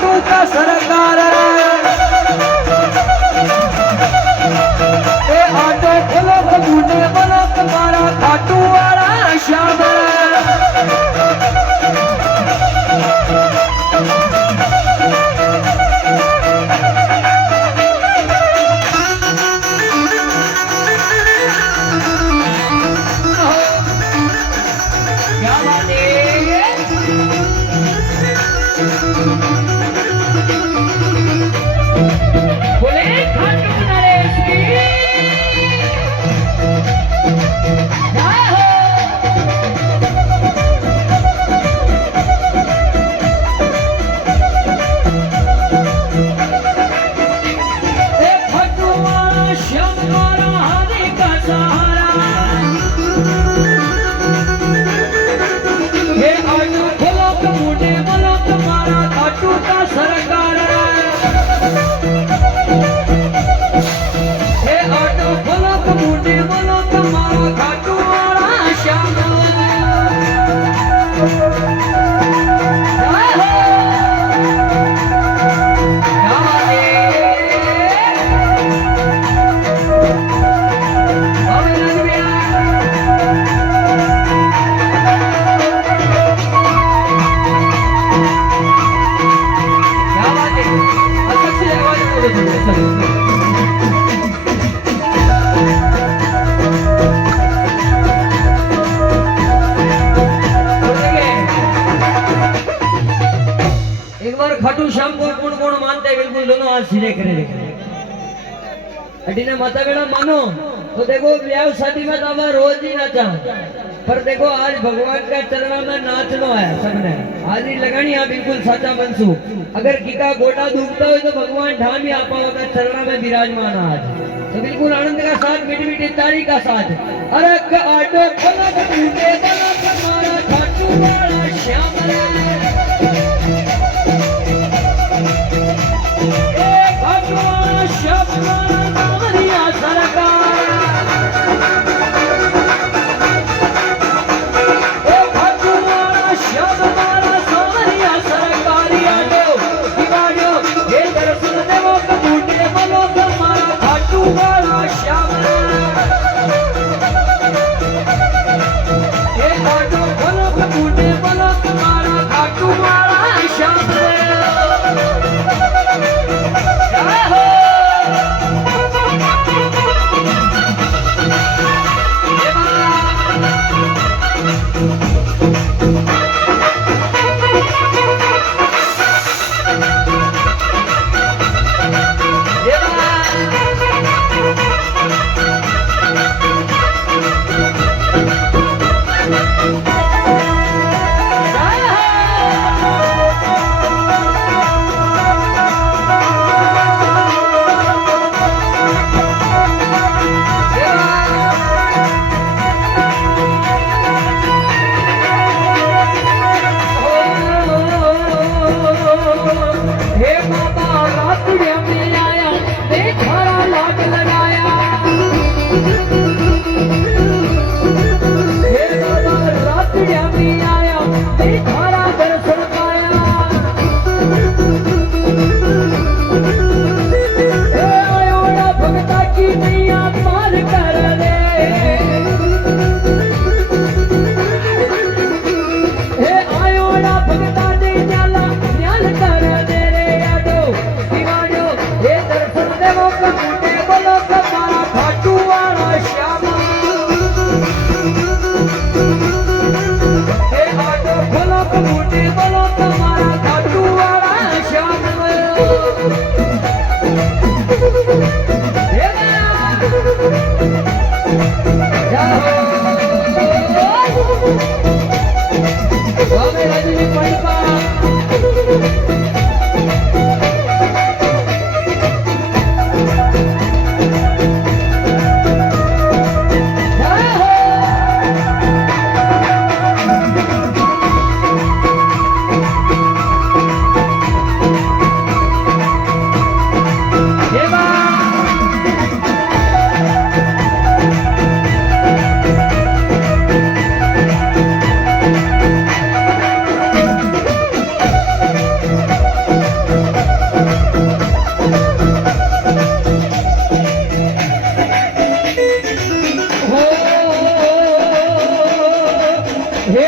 खाटू का सरकार ए ऑटो खोलो मुझे बोलो तुम्हारा खाटू वाला श्याम खाटू श्याम को कौन कौन मानते हैं बिल्कुल दोनों हाथ सीधे करे अटीने माता बेड़ा मानो तो देखो ब्याह शादी में तो हमारा रोज ही नाचा पर देखो आज भगवान का चरणा में नाचना है सबने हाजिरी लगानी है बिल्कुल सच्चा मनसू अगर किका गोटा दुखता हो तो भगवान ढाल भी आपा होगा चरणा में विराजमान आज तो बिल्कुल आनंद का साथ मीठी मीठी ताली का साथ अरे आटो खोला मुझे बोला तुम्हारा खाटू वाला श्याम मुझे बोलो तुम्हारा हे